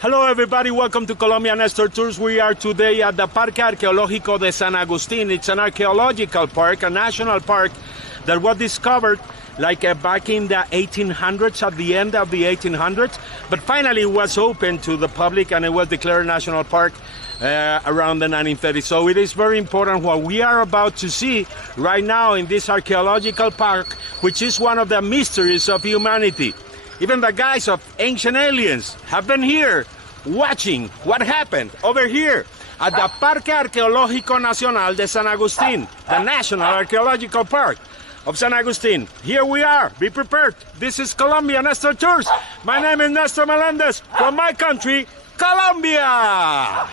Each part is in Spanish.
Hello everybody, welcome to ColombiaNestorTours. We are today at the Parque Archeológico de San Agustín. It's an archaeological park, a national park that was discovered back in the 1800s, at the end of the 1800s, but finally it was open to the public and it was declared a national park around the 1930s. So it is very important what we are about to see right now in this archaeological park, which is one of the mysteries of humanity. Even the guys of ancient aliens have been here watching what happened over here at the Parque Arqueológico Nacional de San Agustín, the National Archaeological Park of San Agustín. Here we are. Be prepared. This is ColombiaNestorTours. My name is Nestor Melendez from my country, Colombia.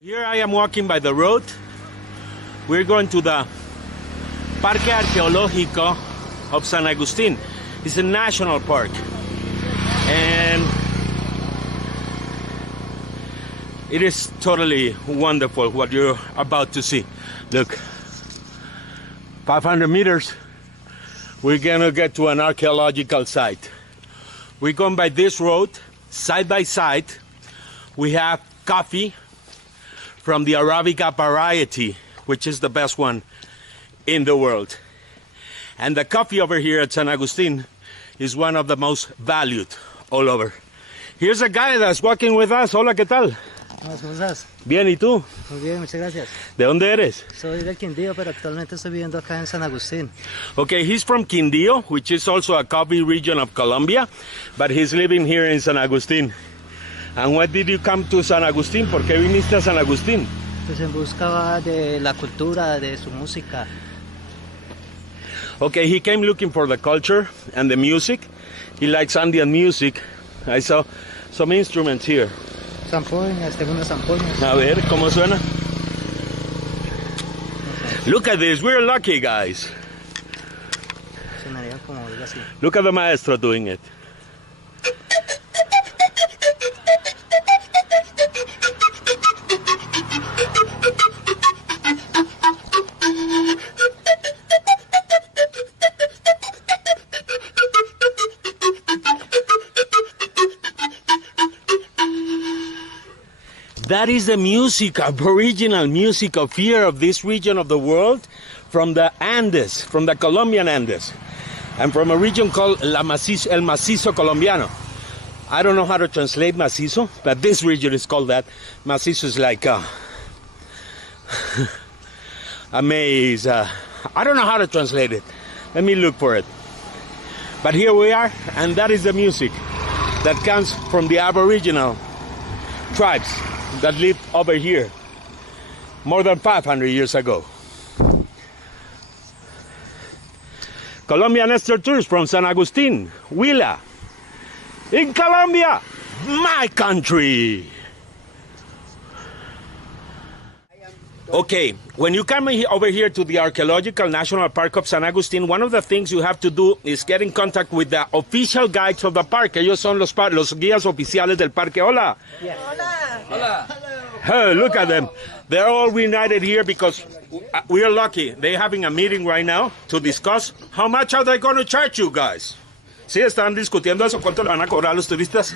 Here I am walking by the road. We're going to the Parque Arqueológico of San Agustín. It's a national park. And it is totally wonderful what you're about to see. Look, 500 meters, we're gonna get to an archaeological site. We're going by this road, side by side. We have coffee from the Arabica variety, which is the best one in the world. And the coffee over here at San Agustín is one of the most valued all over. Here's a guy that's walking with us. Hola, ¿qué tal? ¿Cómo estás? Bien, ¿y tú? Muy bien, muchas gracias. ¿De dónde eres? Soy del Quindío, pero actualmente estoy viviendo acá en San Agustín. Okay, he's from Quindío, which is also a coffee region of Colombia, but he's living here in San Agustín. And why did you come to San Agustín? ¿Por qué viniste a San Agustín? Pues en busca de la cultura, de su música. Okay, he came looking for the culture and the music. He likes Andean music. I saw some instruments here. Zampoñas, tengo unas zampoñas. A ver, ¿cómo suena? Look at this, we're lucky guys. Sonaría como algo así. Look at the maestro doing it. That is the music, aboriginal music of here, of this region of the world, from the Andes, from the Colombian Andes, and from a region called El Macizo Colombiano. I don't know how to translate macizo, but this region is called that. Macizo is like a maze. I don't know how to translate it. Let me look for it. But here we are, and that is the music that comes from the aboriginal tribes that lived over here more than 500 years ago. ColombiaNestorTours from San Agustín, Huila, in Colombia, my country. Okay, when you come over here to the Archaeological National Park of San Agustín, one of the things you have to do is get in contact with the official guides of the park. Ellos son los guías oficiales del parque. Hola. Yes. Hola. Hola. Hey, look at them. They're all united here because we are lucky. They're having a meeting right now to discuss how much are they going to charge you guys. Sí, están discutiendo eso. ¿Cuánto le van a cobrar a los turistas?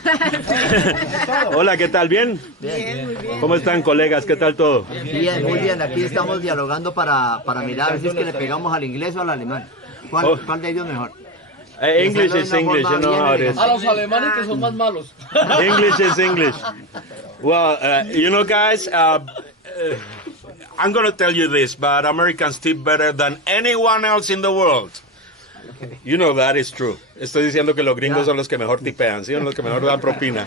Hola, ¿qué tal? ¿Bien? Bien, muy bien. ¿Cómo están, colegas? ¿Qué tal todo? Bien, muy bien. Aquí estamos dialogando para mirar si es que le pegamos al inglés o al alemán. ¿Cuál de ellos mejor? English is English, you know how it is. A los alemanes que son más malos. English is English. Well, you know, guys, I'm going to tell you this, but Americans tip better than anyone else in the world. You know that is true. Estoy diciendo que los gringos son los que mejor tipean, ¿sí? Son los que mejor dan propina.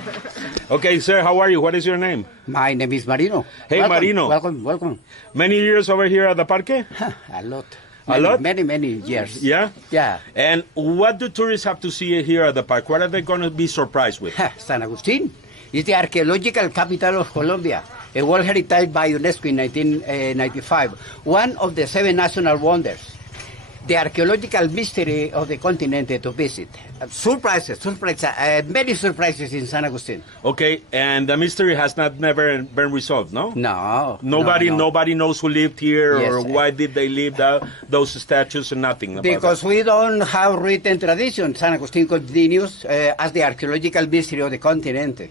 Okay, sir, how are you? What is your name? My name is Marino. Hey, welcome, Marino. Welcome. Many years over here at the parque? A lot. A lot? Many years. Yeah? Yeah. And what do tourists have to see here at the park? What are they going to be surprised with? San Agustín is the archaeological capital of Colombia, a World Heritage by UNESCO in 1995, one of the 7 national wonders. the archaeological mystery of the continent to visit. Surprises, many surprises in San Agustin. Okay, and the mystery has never been resolved, no? No. Nobody knows who lived here Yes, or why did they leave those statues and nothing about Because that. we don't have written tradition. San Agustin continues as the archaeological mystery of the continent.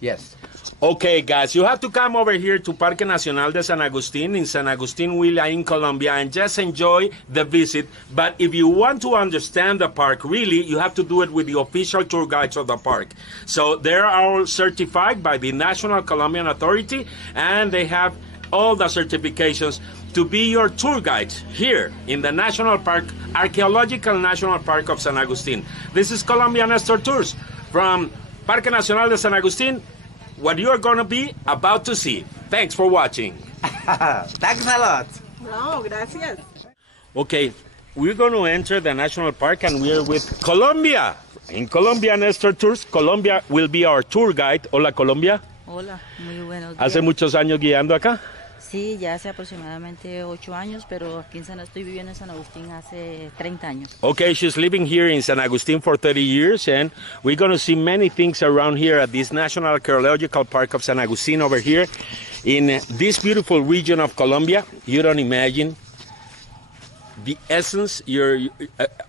Yes. Okay, guys, you have to come over here to Parque Nacional de San Agustín in San Agustín, Huila, in Colombia, and just enjoy the visit. But if you want to understand the park, really, you have to do it with the official tour guides of the park. So they are all certified by the National Colombian Authority, and they have all the certifications to be your tour guide here in the National Park, Archaeological National Park of San Agustín. This is ColombiaNestorTours from Parque Nacional de San Agustín. What you are going to be about to see. Thanks for watching. Thanks a lot. No, gracias. Okay, we're going to enter the national park and we're with Colombia. In ColombiaNestorTours, Colombia will be our tour guide. Hola, Colombia. Hola, muy buenos días. ¿Hace muchos años guiando acá? Sí, ya hace aproximadamente 8 años, pero aquí estoy viviendo en San Agustín hace 30 años. Okay, she's living here in San Agustin for 30 years, and we're going to see many things around here at this National Archaeological Park of San Agustin over here in this beautiful region of Colombia. You don't imagine the essence.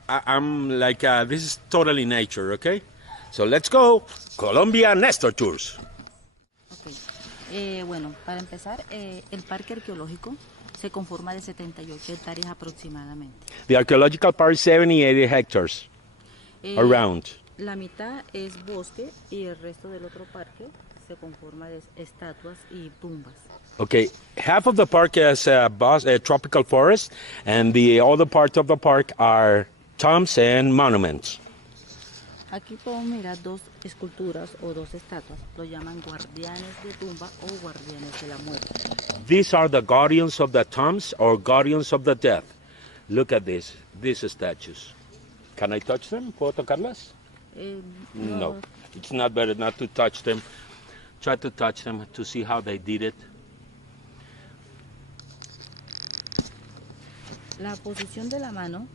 I'm like, this is totally nature, okay? So let's go, ColombiaNestorTours. Bueno, para empezar, el parque arqueológico se conforma de 78 hectáreas aproximadamente. The archaeological park is 78 hectares around. La mitad es bosque y el resto del otro parque se conforma de estatuas y tumbas. Okay, half of the park is a tropical forest, and the other part of the park are tombs and monuments. Aquí podemos mirar dos esculturas o dos estatuas, lo llaman guardianes de tumba o guardianes de la muerte. These are the guardians of the tombs or guardians of the death. Look at these statues. Can I touch them? ¿Puedo tocarlas? No, it's not better not to touch them. Try to touch them to see how they did it. La posición de la mano,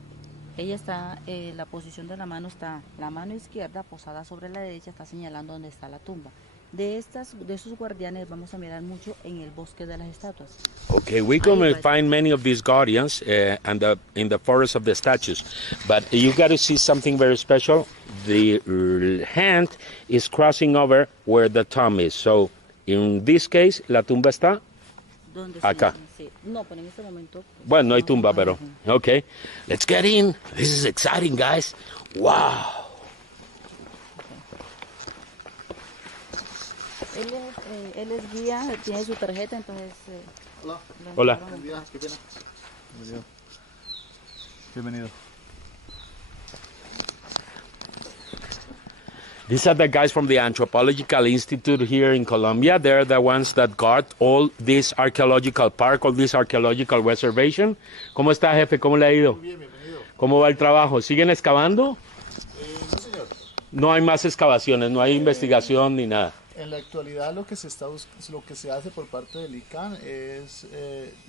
la posición de la mano está, la mano izquierda posada sobre la derecha está señalando dónde está la tumba. De esos guardianes vamos a mirar mucho en el bosque de las estatuas. Okay, we're going to find many of these guardians in the forest of the statues. But you got to see something very special. The hand is crossing over where the tomb is. So in this case, la tumba está acá. Sí. No, pero en este momento... Bueno, no hay tumba, pero... Okay, let's get in. This is exciting, guys. Wow. Él es guía, tiene su tarjeta, entonces... Hola. Qué pena. Bienvenido. These are the guys from the Anthropological Institute here in Colombia. They're the ones that guard all this archaeological park, all this archaeological reservation. ¿Cómo está, jefe? ¿Cómo le ha ido? Bien, bienvenido. ¿Cómo va el trabajo? ¿Siguen excavando? No, señor. No hay más excavaciones, no hay investigación ni nada. En la actualidad lo que se hace por parte del ICANN es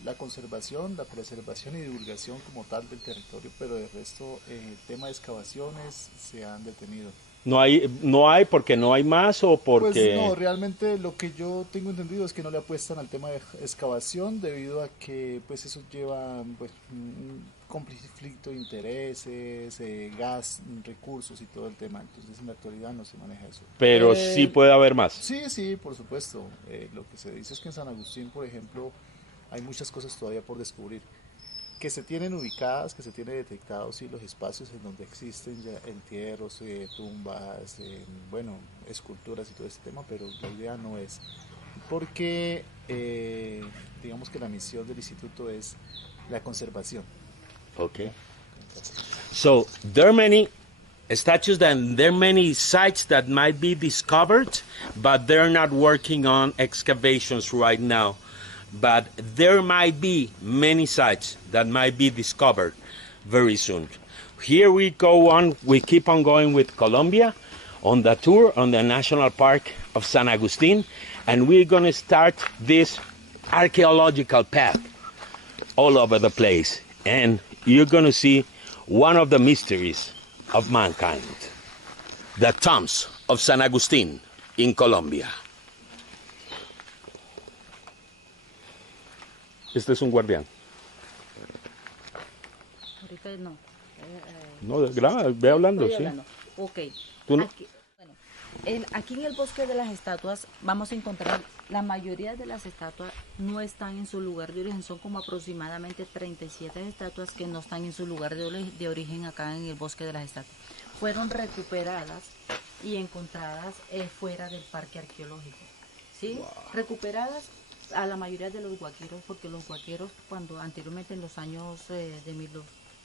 la conservación, la preservación y divulgación como tal del territorio, pero de resto el tema de excavaciones se han detenido. No hay porque no hay más o porque... Pues no, realmente lo que yo tengo entendido es que no le apuestan al tema de excavación debido a que pues eso lleva pues, un conflicto de intereses, gas, recursos y todo el tema. Entonces en la actualidad no se maneja eso. Pero sí puede haber más. Sí, por supuesto. Lo que se dice es que en San Agustín, por ejemplo, hay muchas cosas todavía por descubrir. Que se tienen ubicadas, que se tienen detectados sí, los espacios en donde existen ya entierros, tumbas, bueno, esculturas y todo este tema, pero la idea no es. Porque digamos que la misión del instituto es la conservación. Okay. So there are many statues and there are many sites that might be discovered, but they're not working on excavations right now. But there might be many sites that might be discovered very soon. Here we go on, we keep on going with Colombia on the tour on the National Park of San Agustin, and we're going to start this archaeological path all over the place. And you're going to see one of the mysteries of mankind, the tombs of San Agustín in Colombia. Este es un guardián. Ahorita no. No, graba, ve hablando, Estoy sí. hablando. Ok. Tú no- Aquí, bueno, aquí en el bosque de las estatuas vamos a encontrar la mayoría de las estatuas no están en su lugar de origen. Son como aproximadamente 37 estatuas que no están en su lugar de origen acá en el bosque de las estatuas. Fueron recuperadas y encontradas fuera del parque arqueológico. ¿Sí? Wow. Recuperadas a la mayoría de los guaqueros, porque los guaqueros cuando anteriormente en los años de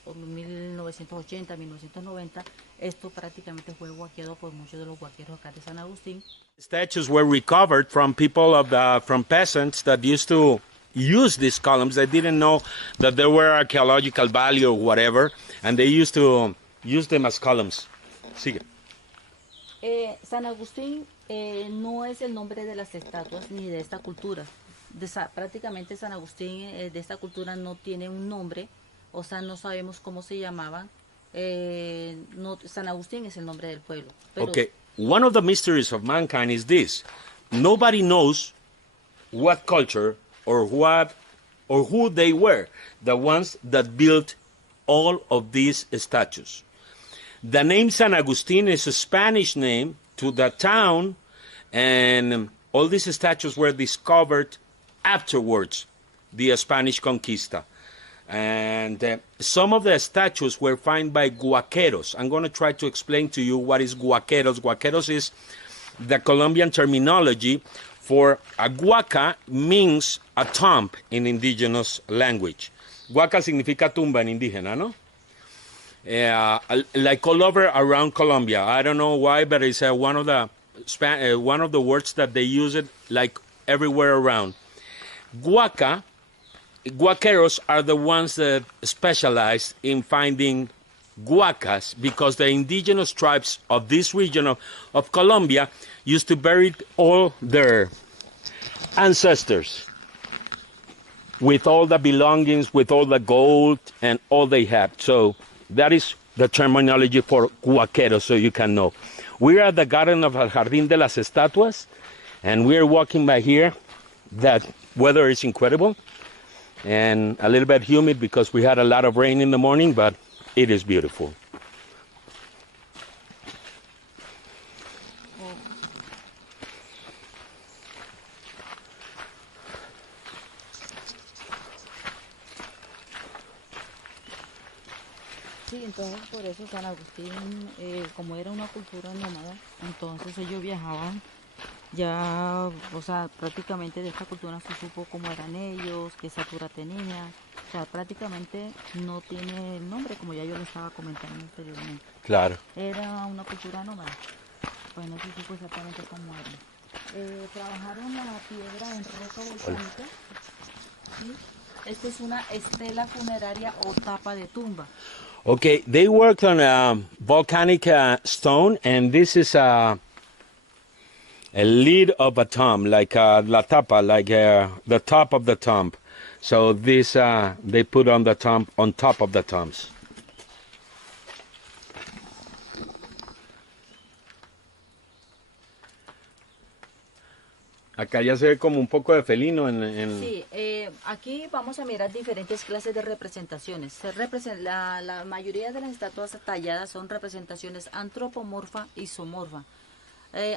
1980, 1990, esto prácticamente fue guaqueado por muchos de los guaqueros acá de San Agustín. Statues were recovered from people from peasants that used to use these columns. They didn't know that there were archaeological value or whatever, and they used to use them as columns. Sigue. San Agustín no es el nombre de las estatuas ni de esta cultura. Prácticamente San Agustín de esta cultura no tiene un nombre, o sea, no sabemos cómo se llamaban. San Agustín es el nombre del pueblo. Pero Okay, one of the mysteries of mankind is this. Nobody knows what culture or who they were, the ones that built all of these statues. The name San Agustín is a Spanish name to the town, and all these statues were discovered afterwards, the Spanish conquista. And some of the statues were found by guaqueros. I'm going to try to explain to you what is guaqueros. Guaqueros is the Colombian terminology for a guaca means a tomb in indigenous language. Guaca significa tumba en indígena, ¿no? Like all over around Colombia. I don't know why, but it's one of the words that they use it like everywhere around. Guaqueros are the ones that specialize in finding guacas because the indigenous tribes of this region of Colombia used to bury all their ancestors with all the belongings, with all the gold and all they had. So that is the terminology for guaqueros, so you can know. We are at the garden of El Jardín de las Estatuas, and we are walking by here. That weather is incredible and a little bit humid because we had a lot of rain in the morning, but it is beautiful. Sí, entonces por eso San Agustín, como era una cultura nómada, entonces ellos viajaban ya, o sea, prácticamente de esta cultura se supo cómo eran ellos, qué estatura tenía, o sea, prácticamente no tiene el nombre, como ya yo le estaba comentando anteriormente. Claro. Era una cultura nómada, pues no se supo exactamente cómo era. Trabajaron la piedra en roca volcánica, ¿sí? Esta es una estela funeraria o tapa de tumba. Okay, they worked on a volcanic stone, and this is a lid of a tomb, like la tapa, like the top of the tomb. So this they put on the tomb, on top of the tombs. Acá ya se ve como un poco de felino en... Sí, aquí vamos a mirar diferentes clases de representaciones. La mayoría de las estatuas talladas son representaciones antropomorfa y zoomorfa.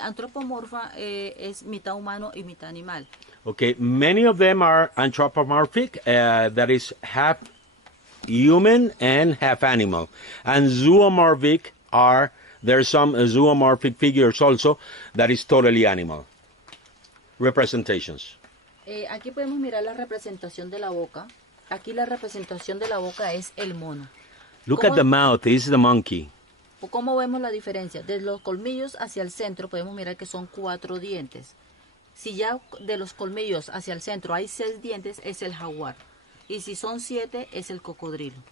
Antropomorfa es mitad humano y mitad animal. Okay, many of them are anthropomorphic, that is half human and half animal. And zoomorphic there's some zoomorphic figures also that is totally animal. Representations. Aquí podemos mirar la representación de la boca. Aquí la representación de la boca es el mono. Look at the mouth, it's the monkey. ¿Cómo vemos la diferencia? De los colmillos hacia el centro podemos mirar que son 4 dientes. Si ya de los colmillos hacia el centro hay 6 dientes, es el jaguar. Y si son 7, es el cocodrilo.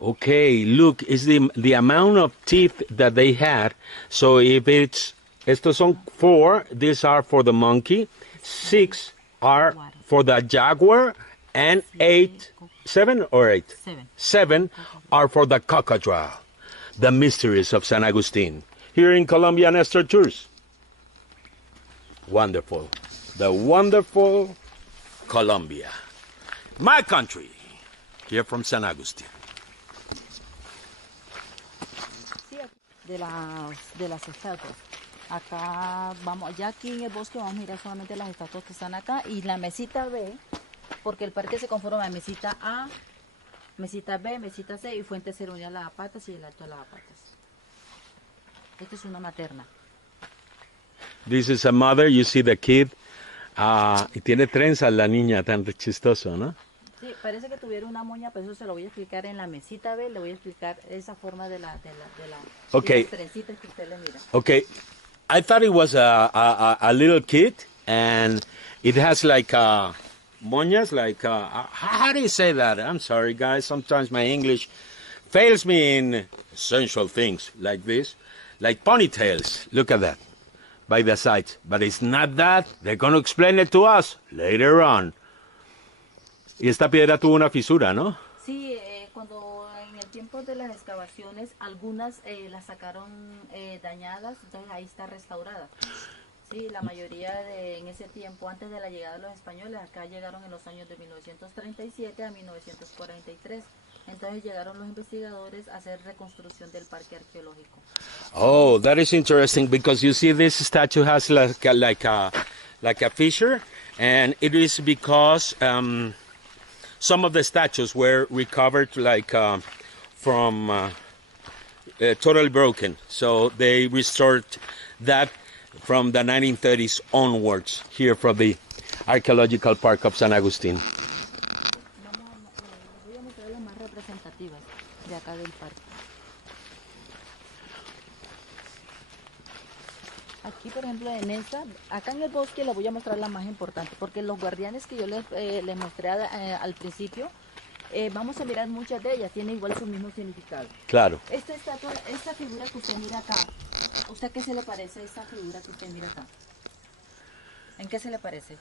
Okay, look, it's the amount of teeth that they had. So if estos son 4, these are for the monkey, 6 are for the jaguar, and 8 7 or 8? 7. 7 are for the cathedral, the mysteries of San Agustín, here in Colombia Nestor Tours. Wonderful. The wonderful Colombia. My country, here from San Agustín. De las estatuas. Acá vamos, ya aquí en el bosque vamos a mirar solamente las estatuas que están acá y la mesita B, porque el parque se conforma de mesita A, mesita B, mesita C y fuente ceremonial lavapatas y el alto de lavapatas. Esta es una materna. This is a mother, you see the kid. Y tiene trenzas la niña, tan chistoso, ¿no? Sí, parece que tuviera una moña, pero eso se lo voy a explicar en la mesita B, le voy a explicar esa forma de las trencitas que usted le mira. Okay, I thought it was a little kid, and it has like moñas, like, how do you say that? I'm sorry, guys, sometimes my English fails me in essential things like this, like ponytails, look at that, by the sides. But it's not that, they're going to explain it to us later on. Y esta piedra tuvo una fisura, ¿no? Sí, cuando en el tiempo de las excavaciones, algunas las sacaron dañadas, entonces ahí está restaurada. Sí, la mayoría en ese tiempo, antes de la llegada de los españoles, acá llegaron en los años de 1937 a 1943. Entonces llegaron los investigadores a hacer reconstrucción del parque arqueológico. Oh, that is interesting, because you see this statue has like a fissure, and it is because some of the statues were recovered from totally broken. So they restored that from the 1930s onwards here from the Archaeological Park of San Agustín. Voy a mostrar las más representativas de acá del parque. Aquí, por ejemplo, acá en el bosque les voy a mostrar la más importante, porque los guardianes que yo les mostré al principio, vamos a mirar muchas de ellas, tienen igual su mismo significado. Claro. Esta estatua, esta figura que usted mira acá, ¿usted qué se le parece esta figura que usted mira acá? ¿En qué se le parece?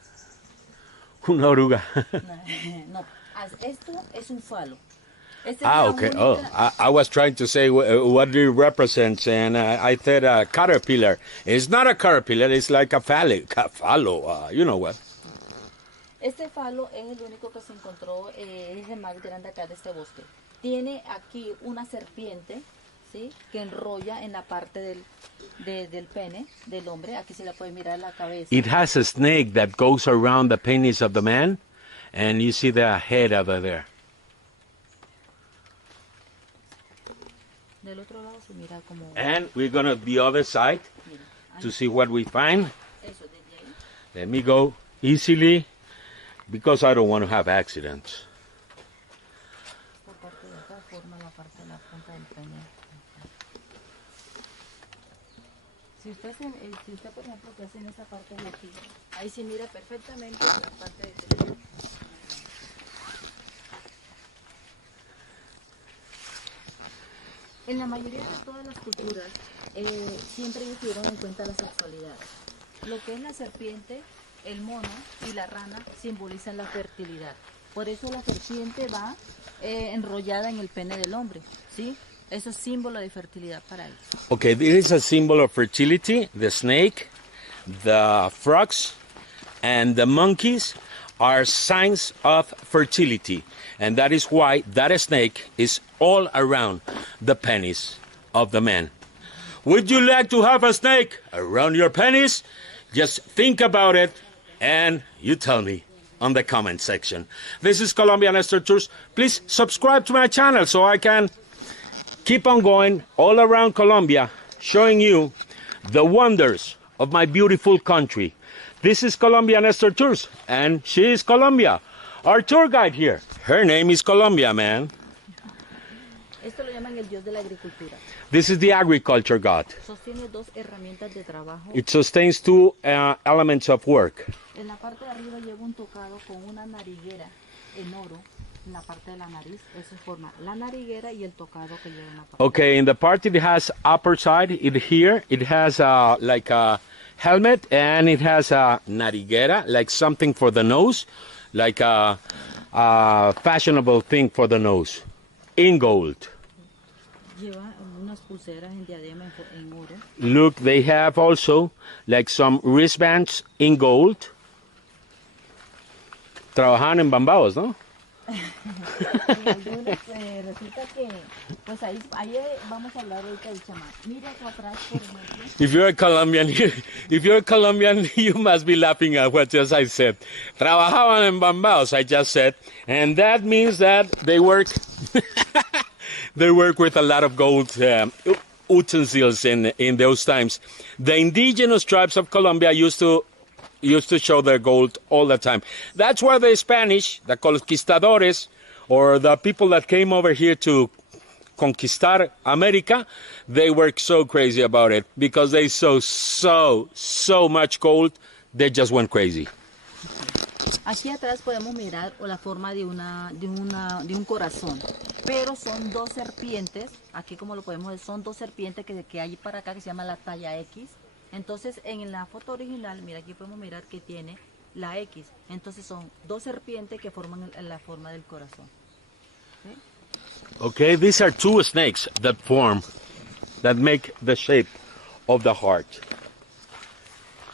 Una oruga. No, esto es un falo. Okay. Oh, I was trying to say what do you represent, and I said a caterpillar. It's not a caterpillar, it's like a fallow, you know what. Este falo es el único que se encontró, es el más grande acá de este bosque. Tiene aquí una serpiente, ¿sí?, que enrolla en la parte del pene del hombre. Aquí se la puede mirar la cabeza. It has a snake that goes around the penis of the man, and you see the head over there. Del otro lado se mira como... And we're going to the other side to see what we find. Eso, desde ahí. Let me go easily, because I don't want to have accidents. Por parte de acá forma la parte de la punta del pene. Si usted, por ejemplo, que hace en esa parte de aquí, ahí se mira perfectamente la parte de pene. En la mayoría de todas las culturas siempre ellos tuvieron en cuenta la sexualidad. Lo que es la serpiente, el mono y la rana simbolizan la fertilidad. Por eso la serpiente va enrollada en el pene del hombre, ¿sí? Eso es símbolo de fertilidad para ellos. Okay, this is a symbol of fertility. The snake, the frogs, and the monkeys are signs of fertility. And that is why that snake is all around the penis of the man. Would you like to have a snake around your penis? Just think about it and you tell me on the comment section. This is ColombiaNestorTours. Please subscribe to my channel so I can keep on going all around Colombia, showing you the wonders of my beautiful country. This is ColombiaNestorTours, and she is Colombia, our tour guide here. Her name is Colombia, man. Esto lo llaman el dios de la agricultura. This is the agriculture god. Sostiene dos herramientas de trabajo. It sustains two elements of work. En la parte de arriba lleva un tocado con una nariguera en oro. En la parte de la nariz, eso forma la nariguera y el tocado que lleva en la parte. Okay, in the part it has upper side, it has like a helmet, and it has a nariguera, like something for the nose, like a fashionable thing for the nose, in gold. Lleva unas pulseras en diadema en oro. Look, they have also like some wristbands in gold. Trabajaban en Bambaos, ¿no? Algunas, resulta que, pues ahí vamos a hablar ahorita del chamán. Mira acá atrás, por ejemplo. If you're a Colombian, you must be laughing at what just I said. Trabajaban en Bambaos, I just said, and that means that they work. They work with a lot of gold utensils in those times. The indigenous tribes of Colombia used to show their gold all the time. That's why the Spanish, the conquistadores, or the people that came over here to conquistar America, they were so crazy about it because they saw so much gold, they just went crazy. Aquí atrás podemos mirar la forma de un corazón, pero son dos serpientes. Aquí como lo podemos ver, son dos serpientes que hay para acá que se llama la talla X. Entonces en la foto original, mira, aquí podemos mirar que tiene la X. Entonces son dos serpientes que forman la forma del corazón. ¿Sí? Okay, these are two snakes that make the shape of the heart.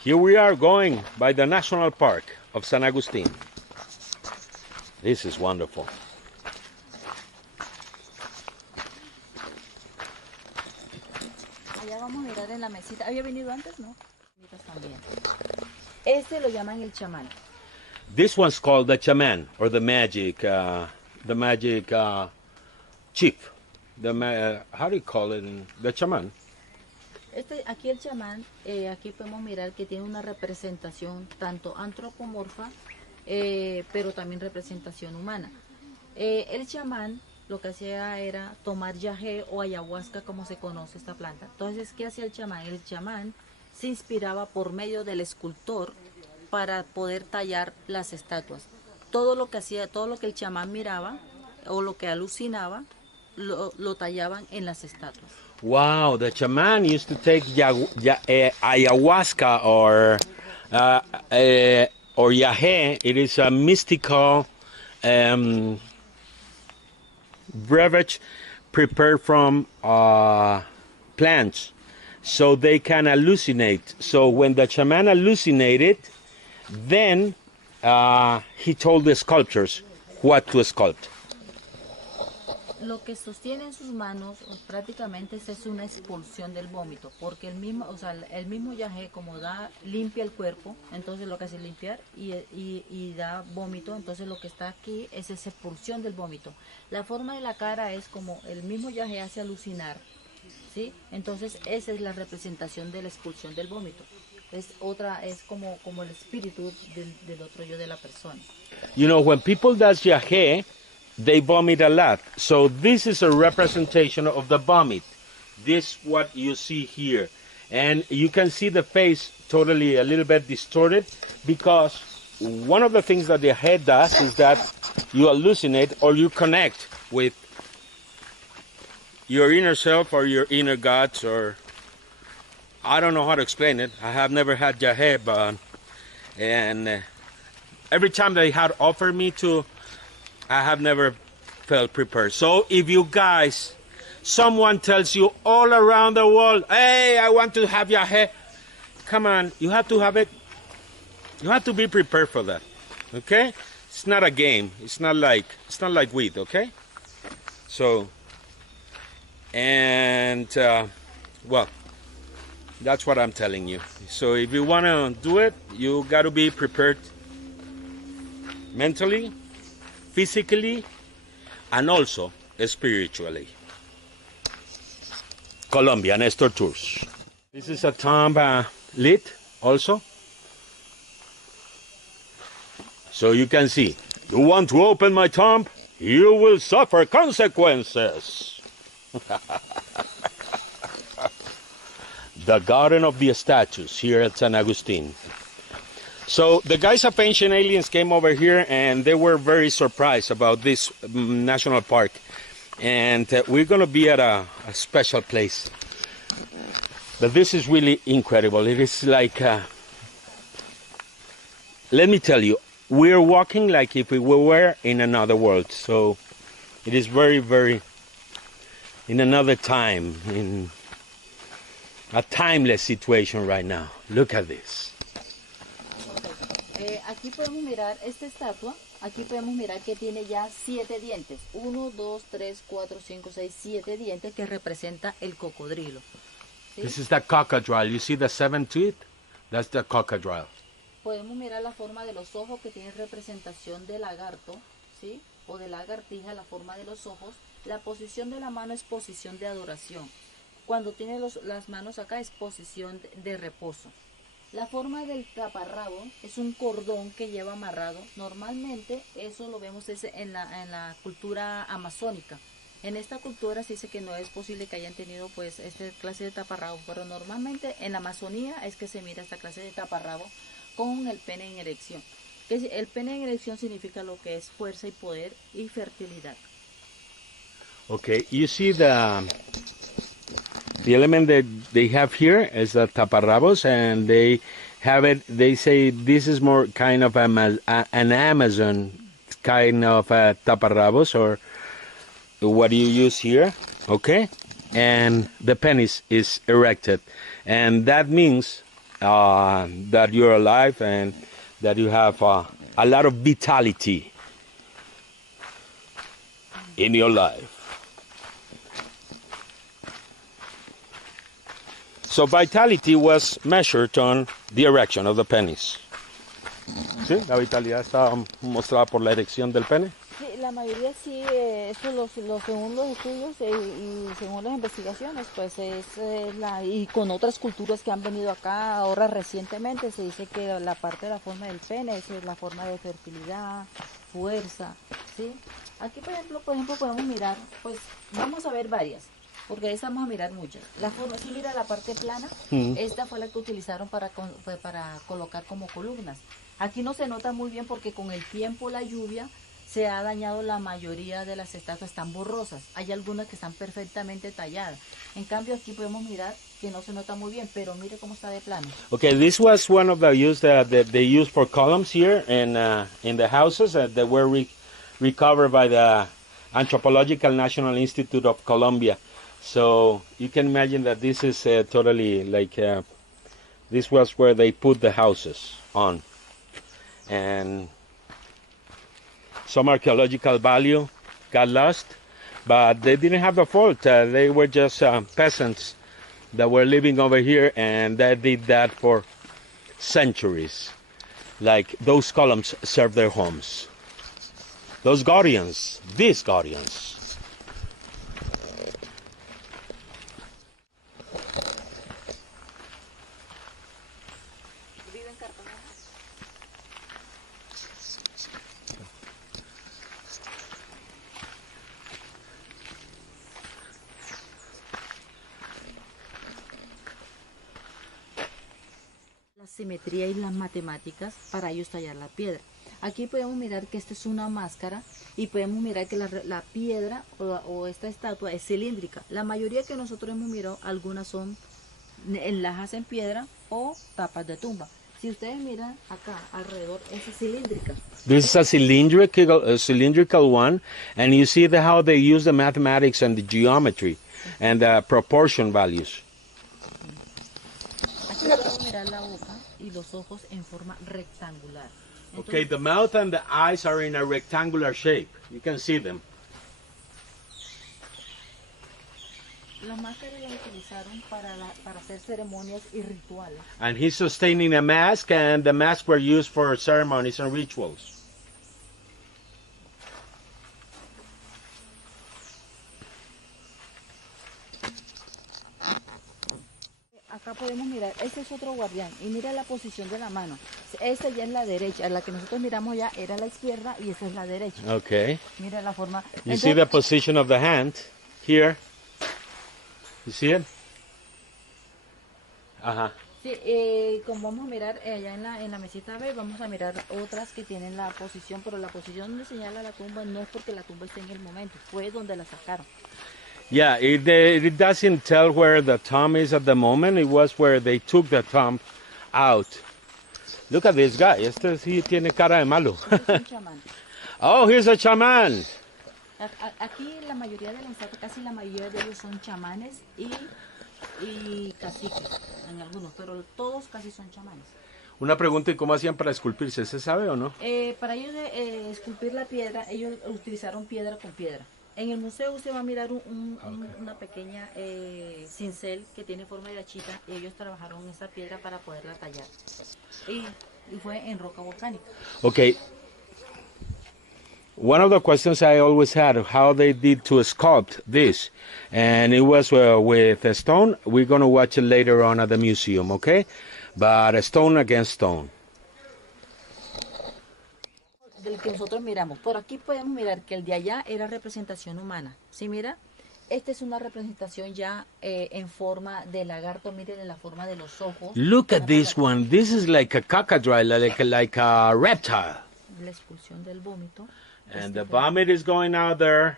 Here we are going by the National Park of San Agustín. This is wonderful. Allá vamos a mirar en la mesita. ¿Había venido antes? No. También. Este lo llaman el chamán. This one's called the shaman, or the magic chief. How do you call it? The shaman. Aquí el chamán, aquí podemos mirar que tiene una representación tanto antropomorfa, pero también representación humana. El chamán lo que hacía era tomar yagé o ayahuasca, como se conoce esta planta. Entonces, ¿qué hacía el chamán? El chamán se inspiraba por medio del escultor para poder tallar las estatuas. Todo lo que hacía, todo lo que el chamán miraba o lo que alucinaba, lo tallaban en las estatuas. Wow, the shaman used to take ayahuasca or yagé. It is a mystical beverage prepared from plants, so they can hallucinate. So when the shaman hallucinated, then he told the sculptors what to sculpt. Lo que sostiene en sus manos prácticamente es una expulsión del vómito, porque el mismo yagé como limpia el cuerpo, entonces lo que hace es limpiar y da vómito, entonces lo que está aquí es esa expulsión del vómito. La forma de la cara es como el mismo yagé hace alucinar, ¿sí? Entonces esa es la representación de la expulsión del vómito. Es como el espíritu del otro yo de la persona. You know, when people does yagé, they vomit a lot. So this is a representation of the vomit. This what you see here. And you can see the face totally a little bit distorted because one of the things that the head does is that you hallucinate or you connect with your inner self or your inner gods, or I don't know how to explain it. I have never had yagé, but every time they had offered me to, I have never felt prepared. So if you guys, someone tells you all around the world, hey, I want to have yagé, come on, you have to have it. You have to be prepared for that, okay? It's not a game. It's not like weed, okay? So, and well, that's what I'm telling you. So if you want to do it, you got to be prepared mentally, physically, and also spiritually. ColombiaNestorTours. This is a tomb lid also. So you can see, you want to open my tomb? You will suffer consequences. The Garden of the Statues here at San Agustín. So the guys of Ancient Aliens came over here and they were very surprised about this national park. And we're going to be at a special place. But this is really incredible. It is like, let me tell you, we're walking like if we were in another world. So it is very, very in another time, in a timeless situation right now. Look at this. Aquí podemos mirar esta estatua. Aquí podemos mirar que tiene ya 7 dientes. 1, 2, 3, 4, 5, 6, 7 dientes que representa el cocodrilo. ¿Sí? This is the crocodile. You see the 7 teeth? That's the crocodile. Podemos mirar la forma de los ojos que tiene representación de lagarto, ¿sí? O de lagartija, la forma de los ojos. La posición de la mano es posición de adoración. Cuando tiene las manos acá es posición de reposo. La forma del taparrabo es un cordón que lleva amarrado. Normalmente eso lo vemos en la cultura amazónica. En esta cultura se dice que no es posible que hayan tenido pues esta clase de taparrabo, pero normalmente en la Amazonía es que se mira esta clase de taparrabo con el pene en erección. El pene en erección significa lo que es fuerza y poder y fertilidad. Okay, you see the element that they have here is the taparrabos, and they have it. They say this is more kind of an Amazon kind of taparrabos, or what you use here. Okay, and the penis is erected, and that means that you're alive and that you have a lot of vitality in your life. So vitality was measured on the erection of the penis. ¿Sí? La vitalidad está mostrada por la erección del pene. Sí, la mayoría sí, eso según los estudios y según las investigaciones, pues y con otras culturas que han venido acá ahora recientemente, se dice que la parte de la forma del pene es la forma de fertilidad, fuerza, ¿sí? Aquí, por ejemplo, podemos mirar, pues vamos a ver varias. Porque esta vamos a mirar muchas. La forma, si mira la parte plana, esta fue la que utilizaron para colocar como columnas. Aquí no se nota muy bien porque con el tiempo, la lluvia, se ha dañado la mayoría de las estatuas, están borrosas. Hay algunas que están perfectamente talladas. En cambio aquí podemos mirar que no se nota muy bien, pero mire cómo está de plano. Okay, this was one of the use that they used for columns here in the houses that were recovered by the Anthropological National Institute of Colombia. So you can imagine that this is totally like, this was where they put the houses on. And some archaeological value got lost, but they didn't have a fault. They were just peasants that were living over here, and they did that for centuries. Like those columns served their homes. Those guardians, these guardians. Simetría y las matemáticas para ellos tallar la piedra. Aquí podemos mirar que esta es una máscara y podemos mirar que la piedra o esta estatua es cilíndrica. La mayoría que nosotros hemos mirado, algunas son lajas en piedra o tapas de tumba. Si ustedes miran acá alrededor, es cilíndrica. This is a cylindrical one, and you see how they use the mathematics and the geometry and the proportion values. Aquí podemos mirar la boca y los ojos en forma rectangular. Entonces, Okay, the mouth and the eyes are in a rectangular shape. You can see them. las máscaras las utilizaron para hacer ceremonias y rituales. And he's sustaining a mask, and the masks were used for ceremonies and rituals. Acá podemos mirar, este es otro guardián, y mira la posición de la mano. Esta ya es la derecha, la que nosotros miramos ya era la izquierda y esa es la derecha. Okay. Mira la forma. You see the position of the hand here? You see it? Ajá. Sí, como vamos a mirar allá en la mesita B, vamos a mirar otras que tienen la posición, pero la posición donde señala la tumba no es porque la tumba esté en el momento, fue donde la sacaron. Yeah, it doesn't tell where the tomb is at the moment. It was where they took the tomb out Look at this guy. Este sí tiene cara de malo. Este es un chamán. Oh, here's a shaman. Aquí la mayoría de la estatuas, casi la mayoría de ellos son chamanes y caciques, en algunos, pero todos casi son chamanes. Una pregunta, ¿y cómo hacían para esculpirse? ¿Se sabe o no? Para ellos esculpir la piedra, ellos utilizaron piedra con piedra. En el museo usted va a mirar una pequeña cincel que tiene forma de hachita y ellos trabajaron esa piedra para poderla tallar. Y fue en roca volcánica. Okay. One of the questions I always had, how they did to sculpt this, and it was with a stone. We're going to watch it later on at the museum, okay? But stone against stone. Del que nosotros miramos. Por aquí podemos mirar que el de allá era representación humana. ¿Sí mira? Esta es una representación ya en forma de lagarto. Miren en la forma de los ojos. Look at this one. This is like a crocodile, like a reptile. La expulsión del vómito. And the vomit is going out there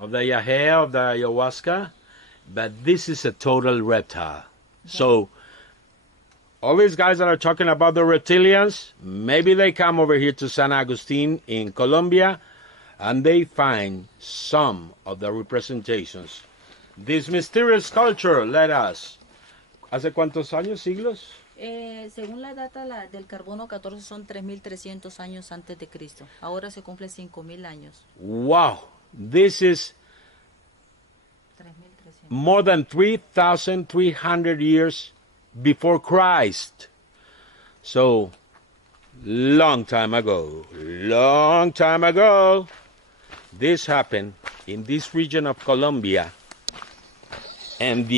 of the yahe, of the ayahuasca. But this is a total reptile. So all these guys that are talking about the reptilians, maybe they come over here to San Agustín in Colombia and they find some of the representations. This mysterious culture led us. ¿Hace cuántos años, siglos? Según la data del carbono 14 son 3.300 años antes de Cristo. Ahora se cumple 5.000 años. Wow, this is 3.300. more than 3,300 years before Christ. So, long time ago, this happened in this region of Colombia. And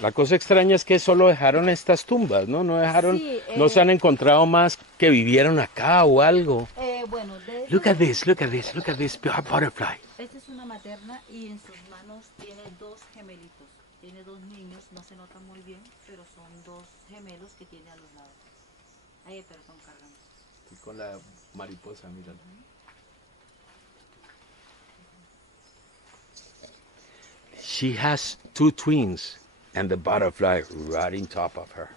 la cosa extraña es que solo dejaron estas tumbas, ¿no? No dejaron, Sí, no se han encontrado más que vivieron acá o algo. Bueno, Look at this butterfly. esta es una materna y en sus manos tiene dos gemelitos. Tiene dos niños, no se nota muy bien, pero son dos gemelos que tiene a los lados. Ahí, perdón, cargando. Y con la mariposa, mira. She has two twins and the butterfly right on top of her.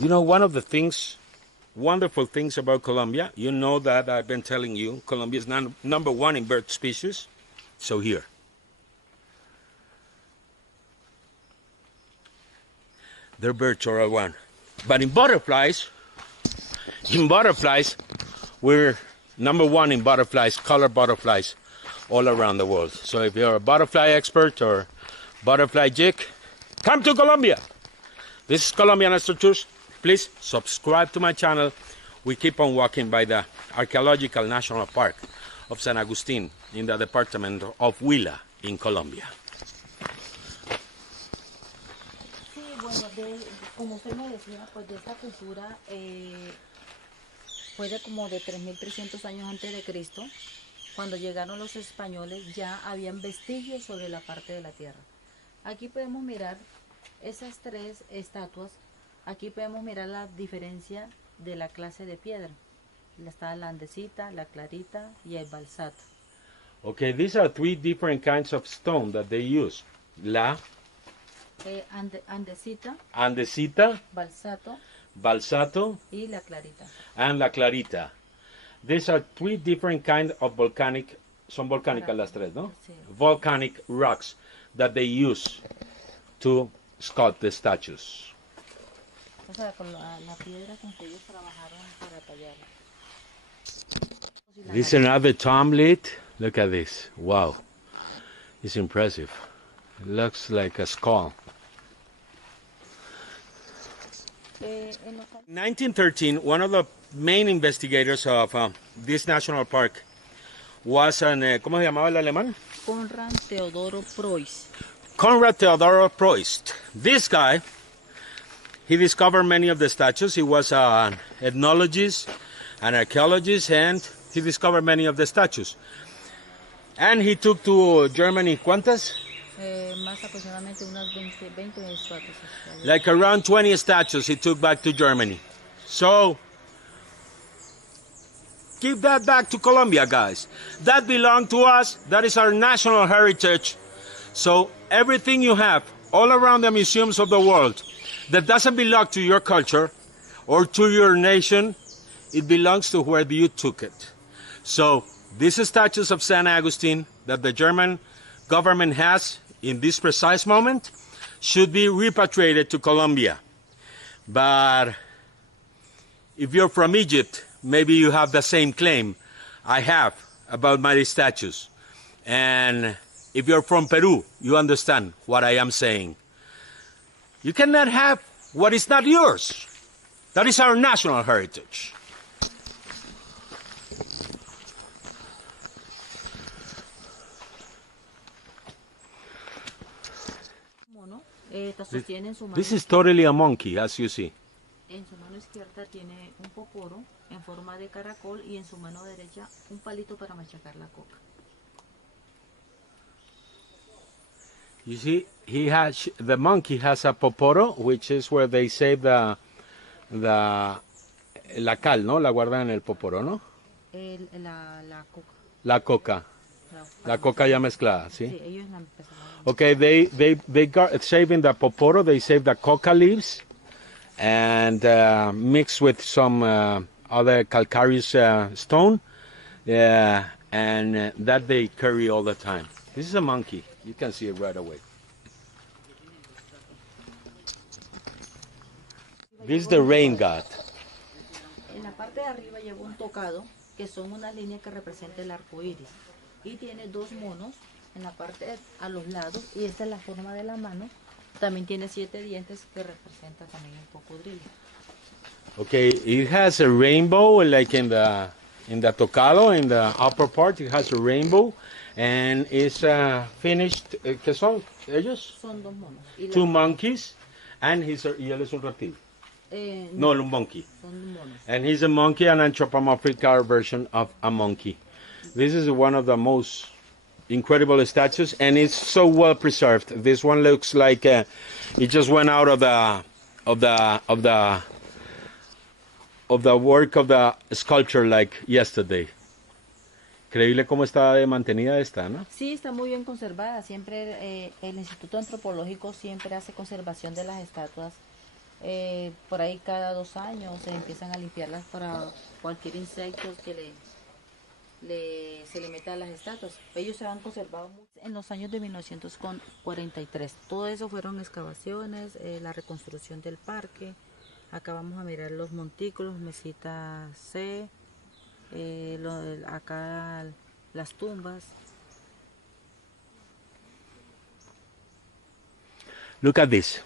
You know, one of the wonderful things about Colombia, you know that I've been telling you, Colombia is number one in bird species. So here. Their birds are all one. But in butterflies, we're number one in butterflies, color butterflies, all around the world. So if you're a butterfly expert or butterfly geek, come to Colombia. This is ColombiaNestorTours. Please subscribe to my channel. We keep on walking by the Archeological National Park of San Agustín in the department of Huila in Colombia. Sí, bueno, como usted me decía, pues de esta cultura fue de como de 3.300 años antes de Cristo. Cuando llegaron los españoles ya habían vestigios sobre la parte de la tierra. Aquí podemos mirar esas tres estatuas. Aquí podemos mirar la diferencia de la clase de piedra. Está la andesita, la clarita y el balsato. Okay, these are three different kinds of stone that they use. La Andesita, andesita, balsato balsato, y la clarita. and la clarita. These are three different kinds of volcanic, son volcánicas las tres, ¿no? Sí. Volcanic rocks that they use to sculpt the statues. O sea, con la piedra con que ellos trabajaron para tallarla. This is another tomlet. Look at this. Wow. It's impressive. It looks like a skull. In 1913, one of the main investigators of this national park was ¿cómo se llamaba el alemán? Konrad Theodoro Preuss. Konrad Theodoro Preuss. This guy, he discovered many of the statues. He was an ethnologist, an archaeologist, and he discovered many of the statues. And he took to Germany, ¿cuántas? Más aproximadamente unas 20 estatuas. Like around 20 statues he took back to Germany. So, give that back to Colombia, guys. That belongs to us. That is our national heritage. So, everything you have all around the museums of the world that doesn't belong to your culture or to your nation, it belongs to where you took it. So, these statues of San Agustín that the German government has in this precise moment should be repatriated to Colombia. But if you're from Egypt, maybe you have the same claim I have about my statues. And if you're from Peru, you understand what I am saying. You cannot have what is not yours. That is our national heritage. This is totally a monkey, as you see. En su mano izquierda tiene un poporo en forma de caracol y en su mano derecha un palito para machacar la coca. You see, the monkey has a poporo, which is where they save la cal, ¿no? La guardan en el poporo, ¿no? La coca. La coca. La coca ya mezclada, ¿sí? Sí, ellos la empezaron. Okay, they got saving the poporo. They save the coca leaves and mix with some other calcareous stone, and that they carry all the time. This is a monkey. You can see it right away. This is the rain god. En la parte de arriba lleva un tocado, que son unas líneas que representan el arco iris. Y tiene dos monos en la parte a los lados, y esta es la forma de la mano. También tiene 7 dientes que representa también el cocodrilo. Okay, it has a rainbow, like in the tocado, in the upper part, it has a rainbow, and it's finished. ¿Qué son ellos? Son dos monos. Two monkeys, and y él es un reptil. No, un monkey. Son monos. And he's a monkey, an anthropomorphic version of a monkey. This is one of the most incredible statues, and it's so well preserved. This one looks like it just went out of the work of the sculpture like yesterday. Increíble cómo está mantenida esta, ¿no? Sí, está muy bien conservada. Siempre el Instituto Antropológico siempre hace conservación de las estatuas. Por ahí cada 2 años se empiezan a limpiarlas para cualquier insecto que se le meta a las estatuas. Ellos se han conservado en los años de 1943. Todo eso fueron excavaciones, la reconstrucción del parque. Acá vamos a mirar los montículos, mesita C, acá las tumbas. Look at this.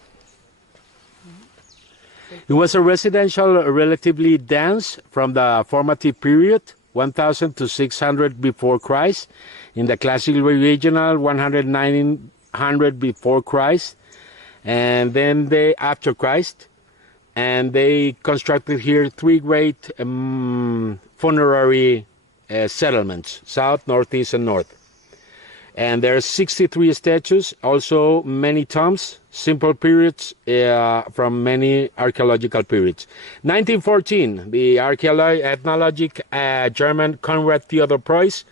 It was a residential, relatively dense from the formative period, 1000 to 600 before Christ, in the classical regional 100 before Christ, and then after Christ, and they constructed here 3 great funerary settlements, south, northeast, and north. And there are 63 statues, also many tombs, simple periods from many archaeological periods. 1914, the ethnologic German Conrad Theodor Preuss,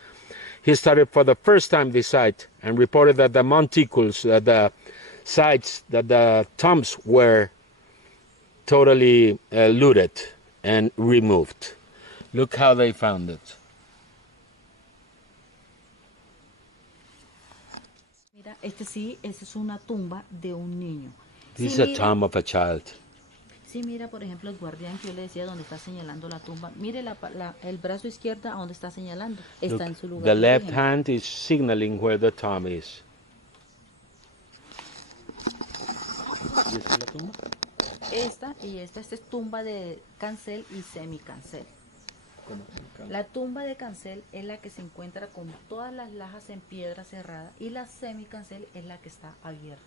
he studied for the first time this site and reported that the monticules, the sites, that the tombs were totally looted and removed. Look how they found it. Esta es una tumba de un niño. This is a tomb of a child. Sí, mira, por ejemplo, el guardián que yo le decía donde está señalando la tumba. Mire el brazo izquierdo a donde está señalando. Está en su lugar. The left hand is signaling where the tomb is. ¿Y esta es la tumba? Esta es tumba de cancel y semicancel. La tumba de cancel es la que se encuentra con todas las lajas en piedra cerrada, y la semicancel es la que está abierta.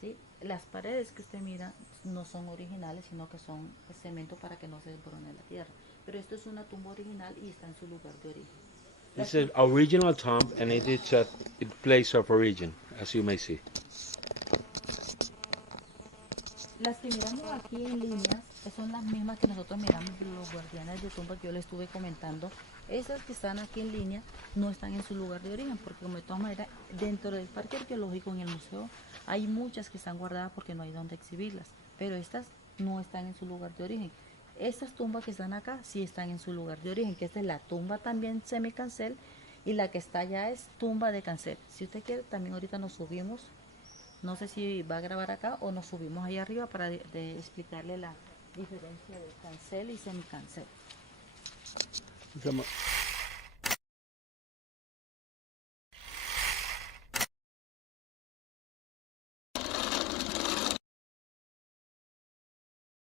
¿Sí? Las paredes que usted mira no son originales, sino que son cemento para que no se desborone la tierra. Pero esto es una tumba original y está en su lugar de origen. This is original tomb, and it is a place of origin, as you may see. Las que miramos aquí en líneas son las mismas que nosotros miramos de los guardianes de tumba que yo les estuve comentando. Esas que están aquí en línea no están en su lugar de origen, porque como de todas maneras dentro del parque arqueológico en el museo hay muchas que están guardadas porque no hay donde exhibirlas, pero estas no están en su lugar de origen. Estas tumbas que están acá sí están en su lugar de origen, que esta es la tumba también semicancel y la que está allá es tumba de cancel. Si usted quiere también ahorita nos subimos. No sé si va a grabar acá o nos subimos ahí arriba para explicarle la diferencia de cancel y semicancel.